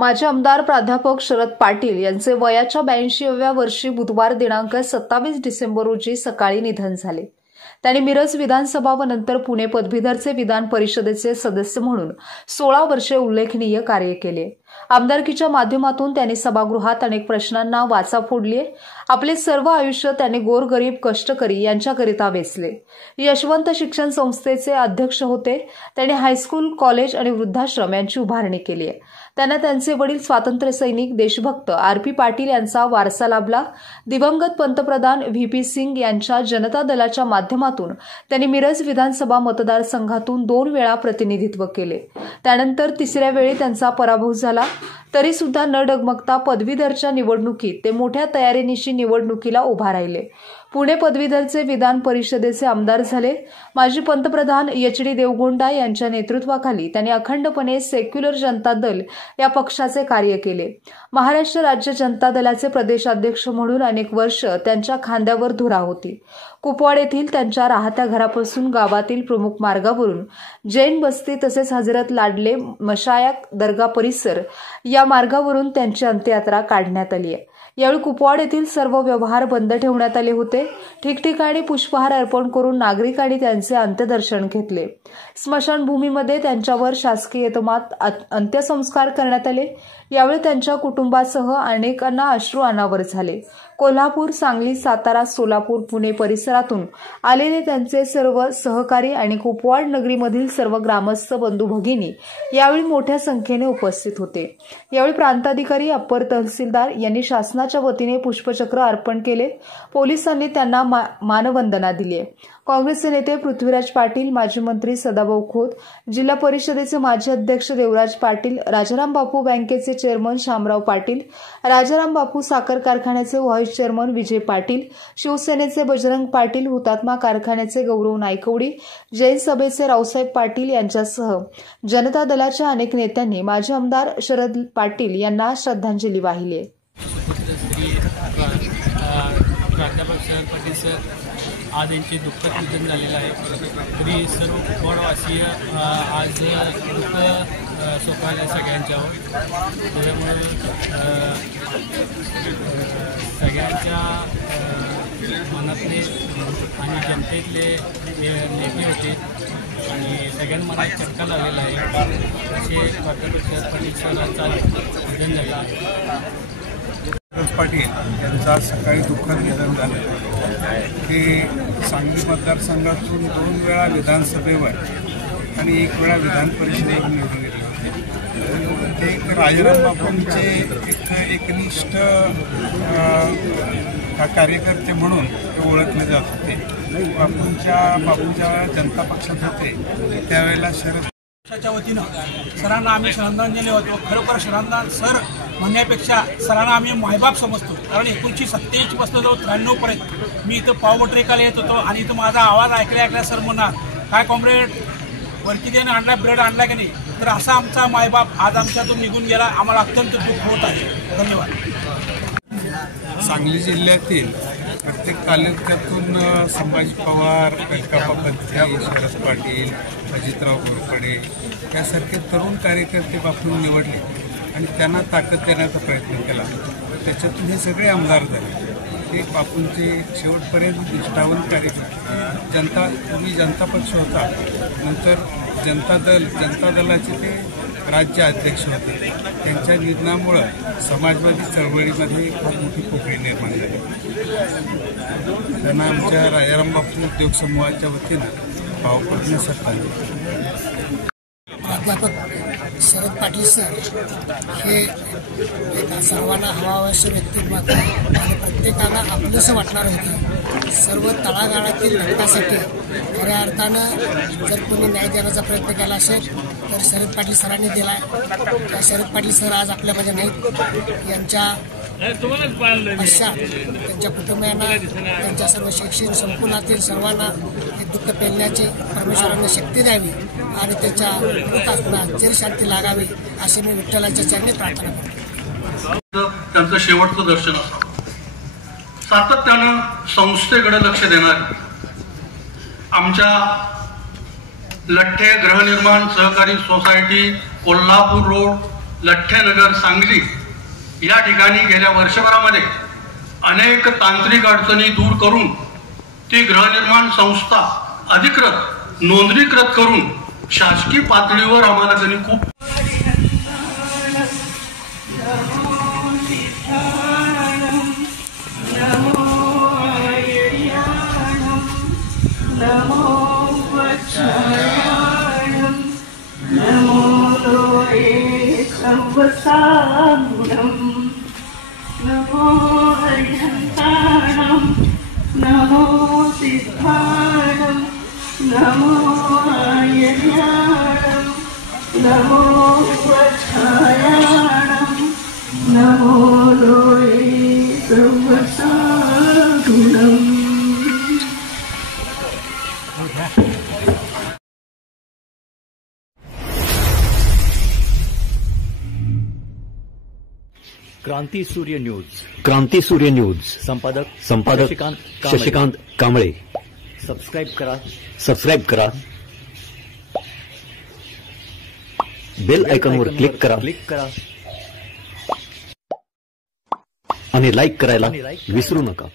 माजी आमदार प्राध्यापक शरद पाटील यांचे वयाच्या 82व्या वर्षी बुधवार दिनांक 27 डिसेंबर रोजी सकाळी निधन झाले। त्यांनी मिरज विधानसभा व नंतर पुणे पदवीधरचे विधान परिषदेचे सदस्य म्हणून 16 वर्षे उल्लेखनीय कार्य केले। आमदारकीच्या माध्यमातून त्यांनी सभागृहात अनेक प्रश्नांना वाचा फोडली। आपले सर्व आयुष्य त्यांनी गोरगरीब कष्टकरी यांच्याकरिता वेचले। यशवंत शिक्षण संस्थेचे अध्यक्ष होते। त्यांनी हायस्कूल, कॉलेज आणि वृद्धाश्रम यांची उभारणी केली आहे। त्यांना त्यांचे वडील स्वातंत्र्य सैनिक देशभक्त आर.पी. पाटील यांचा वारसा लाभला। दिवंगत पंतप्रधान व्ही.पी. सिंग यांच्या जनता दलाच्या माध्यमातून त्यांनी मिरज विधानसभा मतदारसंघातून 2 वेळा प्रतिनिधित्व केले। त्यानंतर तिसऱ्या वेळी त्यांचा पराभव झाला। तरी सुद्धा न डगमगता पदवीधरच्या निवडणुकीत ते मोठ्या तयारीनिशी निवडणुकीला उभा राहिले। पुणे पदवीधरचे विधान परिषदेचे आमदार झाले। माजी पंतप्रधान एच.डी. देवगौडा यांच्या नेतृत्वाखाली त्यांनी अखंडपणे सेक्युलर जनता दल या पक्षाचे कार्य केले। महाराष्ट्र राज्य जनता दलाचे प्रदेशाध्यक्ष म्हणून अनेक वर्ष त्यांच्या खांद्यावर धुरा होती। कुपवाड येथील त्यांच्या राहत्या घरापासून गावातील प्रमुख मार्गावरून जैन बस्ती तसेच हजरत लाडले मशायख दर्गा परिसर या मार्गावरून त्यांची अंत्ययात्रा काढण्यात आली आहे। यावेळी कुपवाड येथील सर्व व्यवहार बंद ठेवण्यात आले होते। ठिकठिकाणी पुष्पहार अर्पण करून नागरिकांनी त्यांचे अंत्यदर्शन घेतले। स्मशानभूमीमध्ये त्यांच्यावर शासकीय इतमामात अंत्यसंस्कार करण्यात आले। यावेळी त्यांच्या कुटुंबासह अनेकांना अश्रू अनावर झाले। कोल्हापूर, सांगली, सातारा, सोलापूर, पुणे परिसरातून आलेले त्यांचे सर्व सहकारी आणि कुपवाड नगरीमधील सर्व ग्रामस्थ बंधू भगिनी यावेळी मोठ्या संख्येने उपस्थित होते। यावेळी प्रांताधिकारी, अप्पर तहसीलदार यांनी शासनाच्या वतीने पुष्पचक्र अर्पण केले। पोलिसांनी त्यांना मानवंदना दिली। काँग्रेसचे नेते पृथ्वीराज पाटील, माजी मंत्री सदाभाऊ खोत, जिल्हा परिषदेचे माजी अध्यक्ष देवराज पाटील, राजाराम बापू बँकेचे चेअरमन शामराव पाटील, राजाराम बापू साखर कारखान्याचे व्हाईस चेअरमन विजय पाटील, शिवसेनेचे बजरंग पाटील, हुतात्मा कारखान्याचे गौरव नायकवडी, जैन सभेचे रावसाहेब पाटील यांच्यासह जनता दलाच्या अनेक नेत्यांनी माजी आमदार शरद पाटील यांना श्रद्धांजली वाहिली आहे। प्राध्यापक शरद पाटील सर आज यांचे दुःखद निधन झालेलं आहे। तरी सर्व कुपवाडवासीय आज दुःख सोकावलं सगळ्यांच्यावर। त्याच्यामुळे सगळ्यांच्या मनातले आणि जनतेतले नेते होते आणि सगळ्यांना मनात चटका लागलेला आहे। असे प्राध्यापक शरद पाटील सरांचा निधन झालेलं आहे। शरद पाटील यांचा सकाळी दुःखद निधन झालं। ते सांगली मतदारसंघातून 2 वेळा विधानसभेवर आणि 1 वेळा विधान परिषदेवर निवडून गेले। ते एक राजाराम बापूंचे एकनिष्ठ कार्यकर्ते म्हणून ते ओळखले जात होते। बापूंच्या जनता पक्षात होते त्यावेळेला शरद पक्षाच्या वतीनं सरांना आम्ही श्रद्धांजली होतो। खरोखर श्रद्धांजली सर म्हणण्यापेक्षा सरांना आम्ही मायबाप समजतो। कारण 1927 पासून जवळ 93 पर्यंत मी इथं पावबट्रेकाला येत होतो आणि इथं माझा आवाज ऐकल्या सर म्हणा काय कॉम्रेड वरती देणं आणला ब्रेड आणला की नाही। तर असा आमचा मायबाप आज आमच्यातून निघून गेला। आम्हाला अत्यंत दुःख होत आहे। धन्यवाद। सांगली जिल्ह्यातील प्रत्येक तालुक्यातून संभाजी पवार, अलकाबा पंथी, शरद पाटील, अजितराव घोरपडे यासारखे तरुण कार्यकर्ते बापून निवडले आणि त्यांना ताकद देण्याचा प्रयत्न केला। त्याच्यातून हे सगळे आमदार झाले। ते बापूंचे शेवटपर्यंत निष्ठावंत कार्यकर्ते। पूर्वी जनता पक्ष होता, नंतर जनता दलाचे ते राज्य अध्यक्ष होते। त्यांच्या निधनामुळं समाजवादी चळवळीमध्ये खूप मोठी पोकळी निर्माण झाली। त्यांना आमच्या राजाराम बापू उद्योग समूहाच्या वतीनं भावपूर्ण श्रद्धांजली। प्राध्यापक शरद पाटील सर हे सर्वांना हवावश्यक व्यक्तिमत्व आणि प्रत्येकाला आपलंसं वाटणार होते। सर्व तळागाळातील घटकासाठी खऱ्या अर्थानं जर कोणी न्याय देण्याचा प्रयत्न केला असेल तर शरद पाटील सरांनी दिला आहे। शरद पाटील सर आज आपल्यामध्ये नाहीत। यांच्या पश्चात त्यांच्या कुटुंबियांना, त्यांच्या सर्व शैक्षणिक संकुलातील सर्वांना हे दुःख पेलण्याची परमेश्वरांनी शक्ती द्यावी आणि त्याच्या मृतात्मा चिरशांती लागावी असे मी विठ्ठलाच्या चरणी प्रार्थना करतो। त्यांचं शेवटचं दर्शन असावं। सातत्यानं संस्थेकडे लक्ष देणार आमच्या लठ्ठे गृहनिर्माण सहकारी सोसायटी, कोल्हापूर रोड, लठ्ठेनगर सांगली या ठिकाणी गेल्या वर्षभरामध्ये अनेक तांत्रिक अडचणी दूर करून ती गृहनिर्माण संस्था अधिकृत नोंदणीकृत करून शासकीय पातळीवर आम्हाला त्यांनी खूप नमो हरिहंताणं नमो सिद्धाणं नमो आयर्याणं नमो वच्छायाणं नमो लोये सर्वसाधुनम्। क्रांती सूर्य न्यूज संपादक शशिकांत कांबळे। सबस्क्राइब करा बेल आयकॉनवर क्लिक करा आणि लाईक करायला विसरू नका।